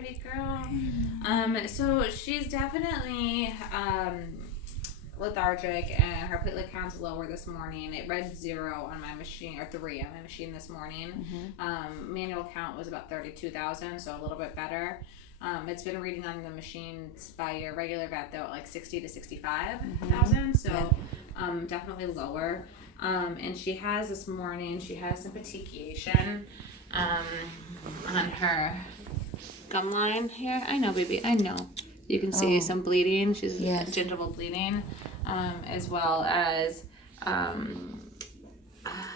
pretty girl. So she's definitely lethargic, and her platelet count's lower this morning. It read 0 on my machine, or 3 on my machine this morning. Manual count was about 32,000, so a little bit better. It's been reading on the machines by your regular vet though at like 60 to 65,000, so definitely lower. And she has this morning, she has some petechiation on her gum line here. I know, baby, I know. You can see some bleeding. She's gingival bleeding, as well as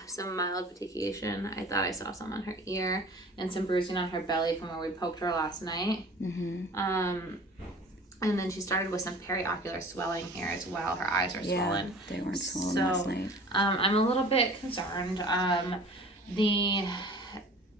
some mild petechiation. I thought I saw some on her ear, and some bruising on her belly from where we poked her last night. And then she started with some periocular swelling here as well. Her eyes are swollen. They weren't swollen last night. I'm a little bit concerned.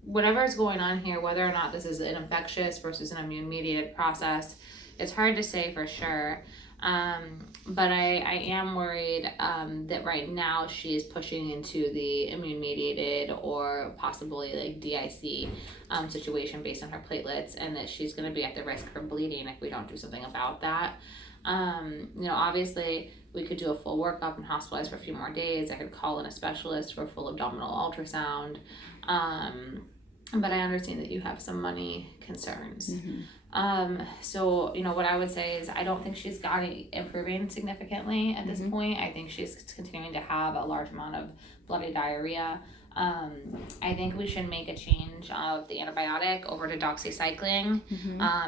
Whatever is going on here, whether or not this is an infectious versus an immune-mediated process, it's hard to say for sure. But I am worried that right now she's pushing into the immune-mediated or possibly like DIC situation based on her platelets, and that she's going to be at the risk for bleeding if we don't do something about that. Obviously we could do a full workup and hospitalize for a few more days. I could call in a specialist for a full abdominal ultrasound. But I understand that you have some money concerns. So, what I would say is I don't think she's got it improving significantly at this point. I think she's continuing to have a large amount of bloody diarrhea. I think we should make a change of the antibiotic over to doxycycline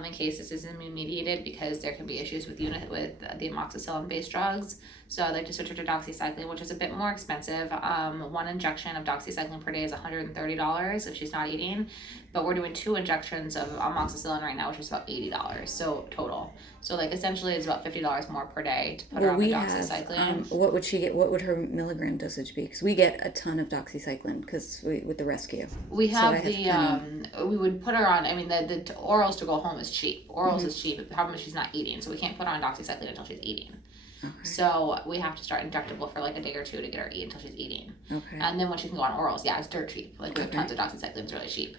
in case this is immune mediated, because there can be issues with the amoxicillin based drugs. So I'd like to switch her to doxycycline, which is a bit more expensive. One injection of doxycycline per day is $130 if she's not eating, but we're doing 2 injections of amoxicillin right now, which is about $80 so total. So like essentially it's about $50 more per day to put her on the doxycycline. What would she get? What would her milligram dosage be? Because we get a ton of doxycycline with the rescue. We have we would put her on. I mean, the orals to go home is cheap. Orals is cheap. But the problem is she's not eating, so we can't put her on doxycycline until she's eating. Okay. So we have to start injectable for like a day or 2 to get her eat until she's eating. Okay. And then when she can go on orals, it's dirt cheap. Like we have tons of doxycycline. It's really cheap.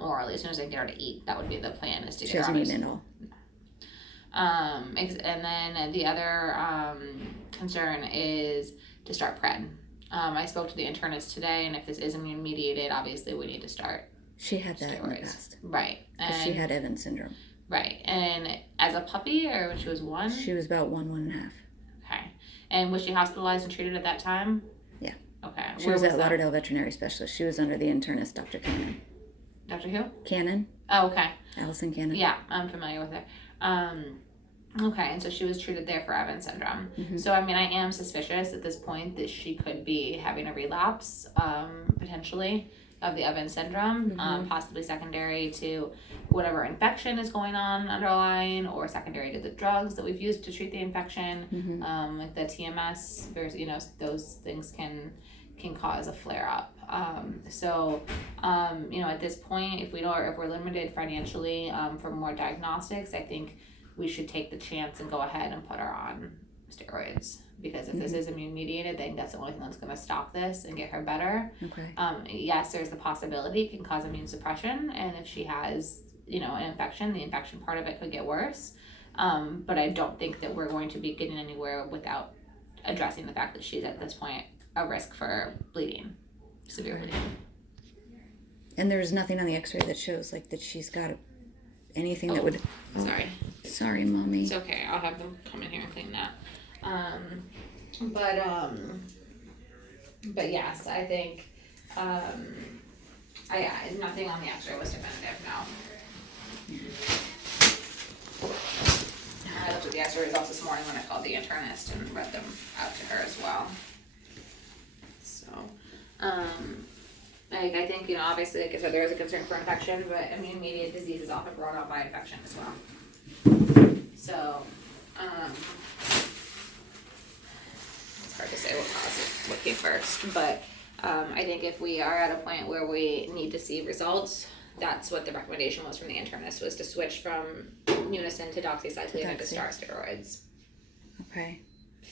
Orally, as soon as I can get her to eat, that would be the plan. Is to get her on. She hasn't eaten at all. And then the other concern is to start pred. I spoke to the internist today, and if this is immune mediated, obviously we need to start. She had that in the past, right? And she had Evans syndrome, right? And as a puppy, or when she was 1, she was about 1.5. Okay. And was she hospitalized and treated at that time? Yeah. Okay. She was at Lauderdale Veterinary Specialist. She was under the internist, Dr. Cannon. Dr. who? Cannon. Oh, okay. Allison Cannon. Yeah, I'm familiar with her. Okay, and so she was treated there for Evans syndrome. So, I mean, I am suspicious at this point that she could be having a relapse, potentially, of the Evans syndrome, possibly secondary to whatever infection is going on underlying, or secondary to the drugs that we've used to treat the infection, like the TMS. There's, those things can cause a flare up. At this point, if we're limited financially for more diagnostics, I think we should take the chance and go ahead and put her on steroids, because if this is immune mediated, then that's the only thing that's going to stop this and get her better. Okay. Yes, there's the possibility it can cause immune suppression, and if she has an infection, the infection part of it could get worse. But I don't think that we're going to be getting anywhere without addressing the fact that she's at this point a risk for bleeding, severe bleeding. And there's nothing on the x-ray that shows like that she's got anything that would... Sorry, Mommy. It's okay. I'll have them come in here and clean that. But yes, I think nothing on the x-ray was definitive, no. I looked at the x-ray results this morning when I called the internist and read them out to her as well. So, I think, obviously, like I said, there is a concern for infection, but immune-mediated disease is often brought on by infection as well. So, it's hard to say what came first, but I think if we are at a point where we need to see results, that's what the recommendation was from the internist, was to switch from Unison to doxycycline and to start steroids. Okay.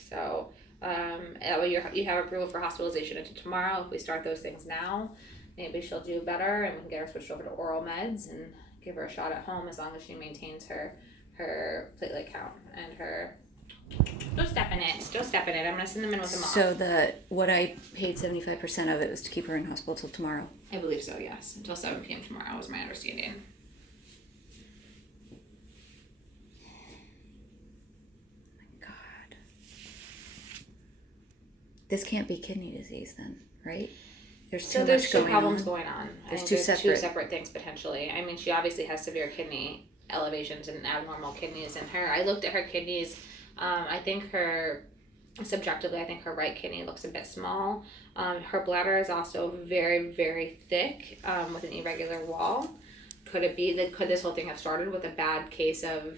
So, you have approval for hospitalization until tomorrow. If we start those things now, maybe she'll do better, and we can get her switched over to oral meds and give her a shot at home as long as she maintains her platelet count and her. Don't step in it. Don't step in it. I'm gonna send them in with them off. So what I paid 75% of it was to keep her in hospital till tomorrow. I believe so. Yes, until 7 p.m. tomorrow was my understanding. This can't be kidney disease then, right? There's two problems going on. There's two separate things potentially. I mean, she obviously has severe kidney elevations and abnormal kidneys in her. I looked at her kidneys. I think subjectively, I think her right kidney looks a bit small. Her bladder is also very, very thick with an irregular wall. Could this whole thing have started with a bad case of,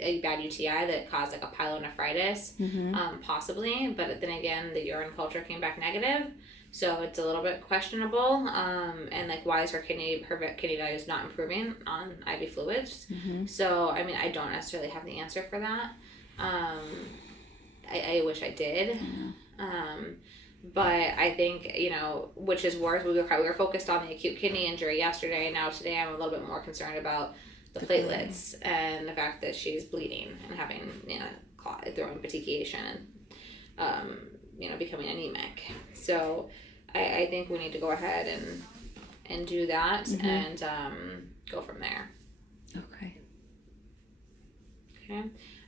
a bad UTI that caused like a pyelonephritis? Possibly, but then again, the urine culture came back negative, so it's a little bit questionable. And like, why is her kidney value is not improving on IV fluids? So I mean, I don't necessarily have the answer for that. I wish I did. But I think, which is worse. We were focused on the acute kidney injury yesterday, and now today I'm a little bit more concerned about the platelets and the fact that she's bleeding and having throwing petechiation and becoming anemic. So I think we need to go ahead and do that and go from there. Okay.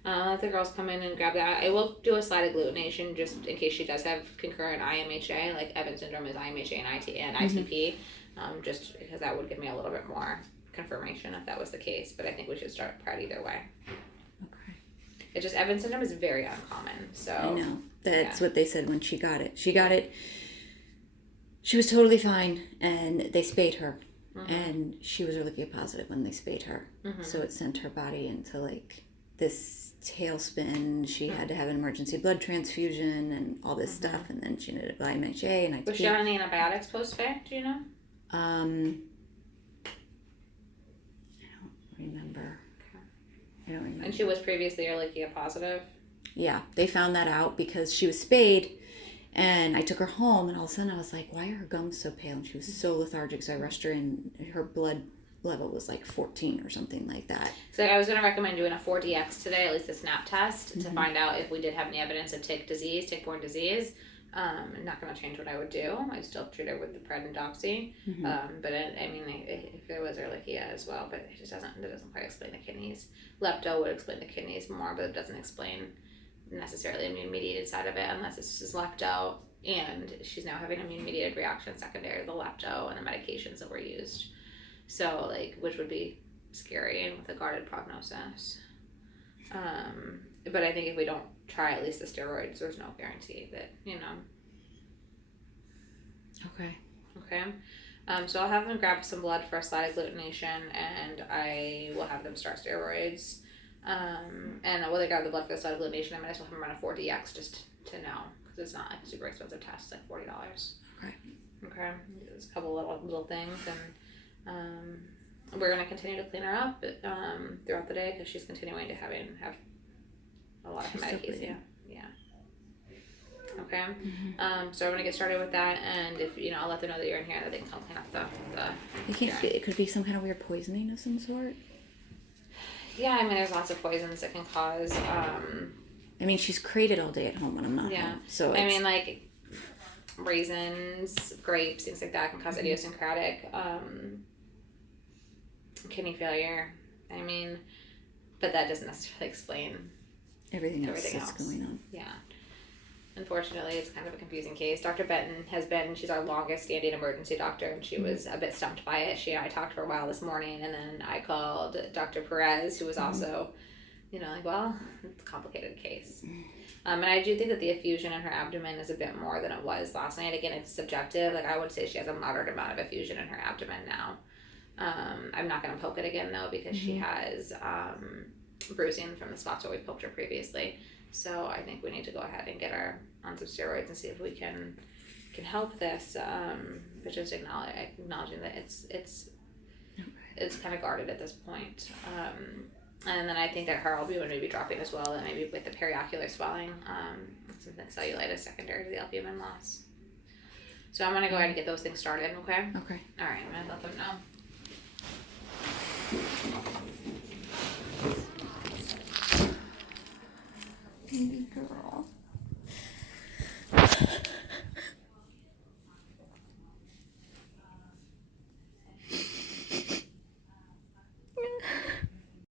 Let the girls come in and grab that. I will do a slide agglutination just in case she does have concurrent IMHA, like Evans syndrome is IMHA and ITP, just because that would give me a little bit more confirmation if that was the case. But I think we should start PRED either way. Okay. It's just Evans syndrome is very uncommon. So I know. That's what they said when she got it. She was totally fine, and they spayed her. And she was really positive when they spayed her. So it sent her body into like this tailspin. She had to have an emergency blood transfusion and all this stuff, and then she ended up with IMHA and ITP. Was she on any antibiotics post-spay? Do you know? I don't remember. I don't remember. And she was previously Ehrlichia positive? Yeah, they found that out because she was spayed, and I took her home, and all of a sudden I was like, why are her gums so pale? And she was so lethargic, so I rushed her in. Her blood level was like 14 or something like that. So I was going to recommend doing a 4DX today, at least a SNAP test, to find out if we did have any evidence of tick-borne disease. I'm not going to change what I would do. I'd still treat her with the PRED and Doxy. But if there was Ehrlichia as well, but it doesn't quite explain the kidneys. Lepto would explain the kidneys more, but it doesn't explain necessarily immune-mediated side of it unless it's just lepto, and she's now having immune-mediated reaction secondary to the lepto and the medications that were used. So, which would be scary and with a guarded prognosis. But I think if we don't try at least the steroids, there's no guarantee that, Okay. So I'll have them grab some blood for a slide agglutination, and I will have them start steroids. And while they grab the blood for the slide agglutination, I might as well have them run a 4DX just to know, because it's not a super expensive test. It's like $40. Okay. There's a couple little things, and we're gonna continue to clean her up throughout the day because she's continuing to have a lot of medication. Yeah. Okay. So we're gonna get started with that, and if I'll let them know that you're in here, that they can come clean up the. It could be some kind of weird poisoning of some sort. Yeah, I mean, there's lots of poisons that can cause. I mean, she's crated all day at home when I'm not home. So I mean, like raisins, grapes, things like that can cause idiosyncratic kidney failure. I mean, but that doesn't necessarily explain everything else that's going on. Yeah. Unfortunately, it's kind of a confusing case. Dr. Benton she's our longest standing emergency doctor, and she was a bit stumped by it. She and I talked for a while this morning, and then I called Dr. Perez, who was also, it's a complicated case. And I do think that the effusion in her abdomen is a bit more than it was last night. Again, it's subjective. I would say she has a moderate amount of effusion in her abdomen now. I'm not going to poke it again, though, because she has bruising from the spots where we poked her previously. So I think we need to go ahead and get her on some steroids and see if we can help this. But just acknowledging that it's kind of guarded at this point. And then I think that her albumin may be dropping as well, and maybe with the periocular swelling, something cellulitis secondary to the albumin loss. So I'm gonna go ahead and get those things started. Okay. Okay. All right. I'm gonna let them know.